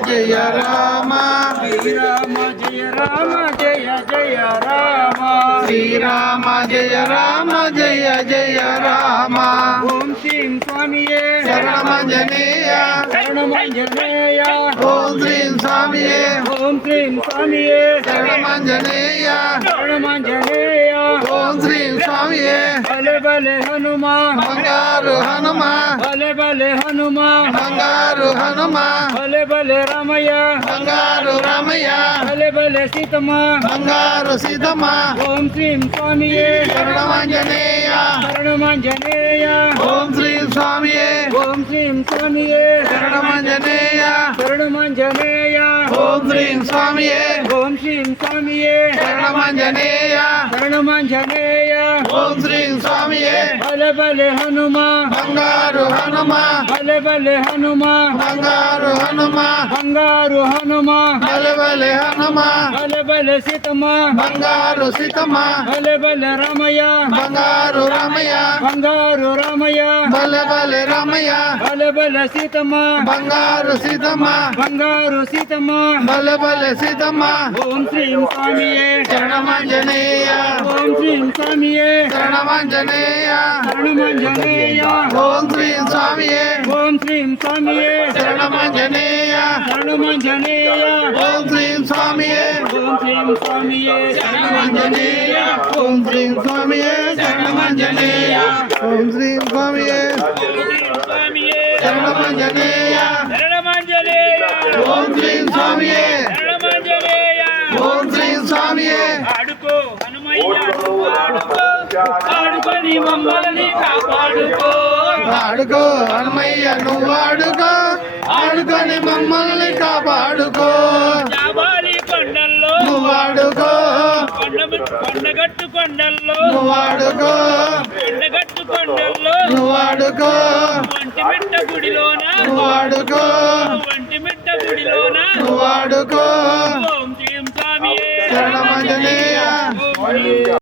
జయ రామ శ్రీరామ జయ రామ జయ జయ రామ శ్రీరామ జయ రామ జయ జయ రామ ఓం శ్రీం స్వామియే శరణమంజనేయ శరణమంజనేయ ఓం శ్రీం స్వామియే ఓం శ్రీం స్వామియే శరణమంజనేయ శరణమంజనేయ ఓం శ్రీం స్వామియే భలే భలే హనుమా బంగారు హనుమ భలే భలే హనుమా బంగారు హనుమ భలే భలే రామయ్య బంగారు రామయ్య భలే భలే సీతమ్మ బంగారు సీతమ్మ ఓం శ్రీం స్వామియే శరణమంజనేయ శరణమంజనేయ ఓం శ్రీం స్వామియే ఓం శ్రీం స్వామియే శరణమంజనేయ శరణమంజనేయ ఓం శ్రీం స్వామియే ఓం శ్రీం స్వామియే శరణమంజనేయ శరణమంజనేయ ఓం శ్రీం స్వామియే భలే భలే హనుమా బంగారు హనుమ భలే భలే హనుమా బంగారు హనుమ బంగారు హనుమా బలె బలె హనుమ భలే భలే సీతమ్మ బంగారు సీతమ్మ భలే భలే రామయ్య బంగారు రామయ్య బంగారు రామయ్య బలె బలె రామయ్య భలే భలే సీతమ్మ బంగారు సీతమ్మ బంగారు సీతమ్మ బలె బలె సీతమ్మ ఓం శ్రీం స్వామియే శరణమంజనేయ ఓం శ్రీం స్వామియే శరణమంజనేయ శరణమంజనేయ ఓం శ్రీం స్వామియే ఓం శ్రీం స్వామియే శరణమంజనేయ శరణమంజనేయ ఓం శ్రీం స్వామియే ఓం శ్రీం స్వామియే శరణమంజనేయ ఓం శ్రీం స్వామియే శరణమంజనేయ ఓం శ్రీం స్వామియే స్వామియే శరణమంజనేయ శరణమంజనేయ ఓం శ్రీం స్వామియే శరణమంజనేయ ఓం శ్రీం స్వామియే ఆడుకో హనుమయ్య ఆడుకో ఆడుకొని మమ్మల్ని కాపాడుకో ఆడుకో హనుమయ్య నువ్వు ఆడుకో ఆడుకొని మమ్మల్ని కాపాడుకో జాబాలి కొండల్లో నువ్వు ఆడుకో కొండగట్టు కొండల్లో నువ్వు ఆడుకో కొండగట్టు కొండల్లో నువ్వు ఆడుకో ఒంటిమిట్ట గుడిలోన నువ్వు ఆడుకో ఒంటిమిట్ట గుడిలోన నువ్వు ఆడుకో